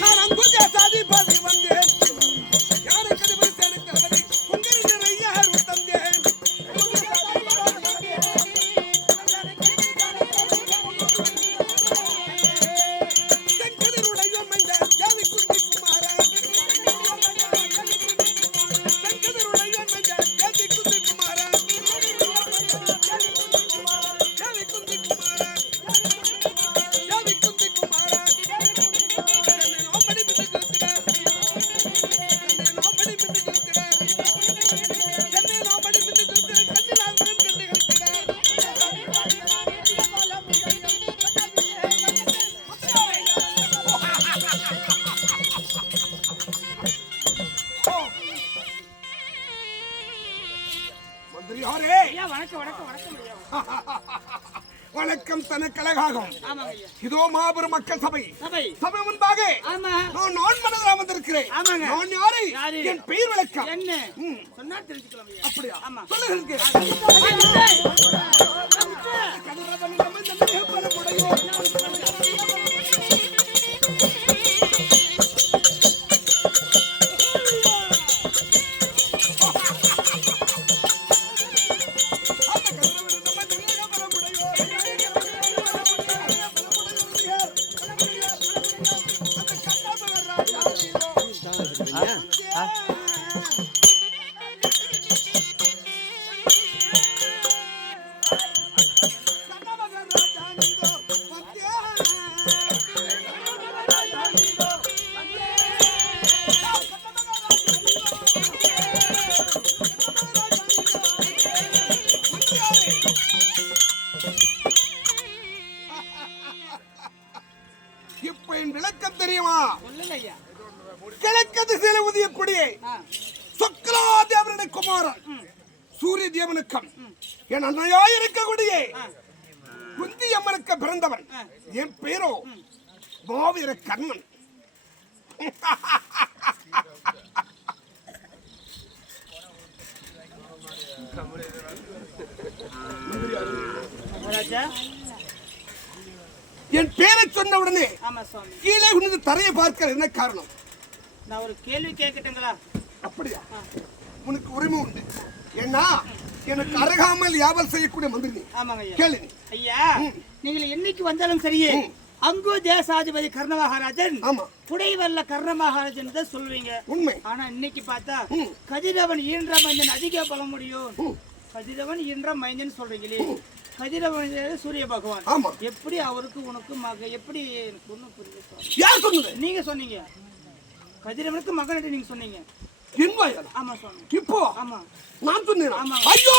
நான் அங்கு தேசாதிபதி வந்தேன் யானை கதிபதி சேனத்தவனை உங்கள் நிறைய தந்தேன் தென்கதிருடைய மைந்த யாவை குந்தி குமாரன் தென்கதிருடைய மைந்த யாவை குந்தி குமாரன் யாவை குந்தி குமாரன் யாவை குந்தி குமாரன் நோபடி மிதுகிறார் நோபடி மிதுகிறார் கண்ணே நோபடி மிதுகிறார் கண்ணிலால் மனம் கண்டுகிறார் மந்திரியாரே ஐயா வணக்கம் வணக்கம் வணக்கம் ஐயா. வணக்கம் தனக்கழகாகும் ஆமாங்க ஐயா. இதோ மாபெரும் மக்கள் சபை சபை. சபை முன்பாக ஆமா. நான் மனதில் வந்திருக்கிறேன். ஆமாங்க. நான் யாரு? யாரு? என் பெயர் விளக்கம் என்ன ம். சொன்னா தெரிஞ்சுக்கலாம் ஐயா. அப்படியா? ஆமா. சொல்லுங்க. கதிரவனிடம் இந்த மேகப்பரப்புடையோ. அந்த கதிரவனிடம் இந்த மேகப்பரப்புடையோ. அந்த கண்ணாமகர் ராஜாவிலோ. கண்ணாமகர் ராஜாவிலோ. வந்தே. கண்ணாமகர் ராஜாவிலோ. வந்தே. கண்ணாமகர் ராஜாவிலோ. இப்ப என் விளக்கம் தெரியுமா? சொல்லுங்க ஐயா. கிழக்கு திசையில உதயக்கூடிய ஆ. சொக்கலாதேவனுடைய குமாரன் சூரிய தேவனுக்கம் என் அன்னையாய் இருக்கக்கூடிய குந்தி அம்மனுக்கு பிறந்தவன். என் பேரோ மாவீர கர்ணன். ராஜா. என் பேரை சொன்ன உடனே ஆமா சுவாமி. கீழே குனிந்து தரையை பார்க்கிற என்ன காரணம்? நான் ஒரு கேள்வி கேட்கட்டுங்களா? அப்படியா? உனக்கு உரிமை உண்டு. ஏன்னா எனக்கு அருகாமல் யாவல் செய்யக்கூடிய மந்திரி நீ. ஆமாங்க ஐயா. கேளு நீ. ஐயா நீங்கள் என்னைக்கு வந்தாலும் சரியே அங்கோ தேசாதிபதி கர்ண மகாராஜன் ஆமா புடைவல்ல கர்ண மகாராஜன் தான் சொல்வீங்க. உண்மை. ஆனா இன்னைக்கு பார்த்தா கதிரவன் ஈன்ற மைந்தன் அதிக பல முடியும். கதிரவன் ஈன்ற மைந்தன் சொல்றீங்களே, கதிரவன் சூரிய பகவான். ஆமா. எப்படி அவருக்கு உனக்கு மக எப்படி எனக்கு ஒண்ணும் புரியல. யார் சொன்னது? நீங்க சொன்னீங்க கதிரவனுக்கு மகன் நீங்க சொன்னீங்க. என் வாயால? ஆமா சொன்னீங்க. இப்போ ஆமா நான் சொன்னேன். ஆமா. ஐயோ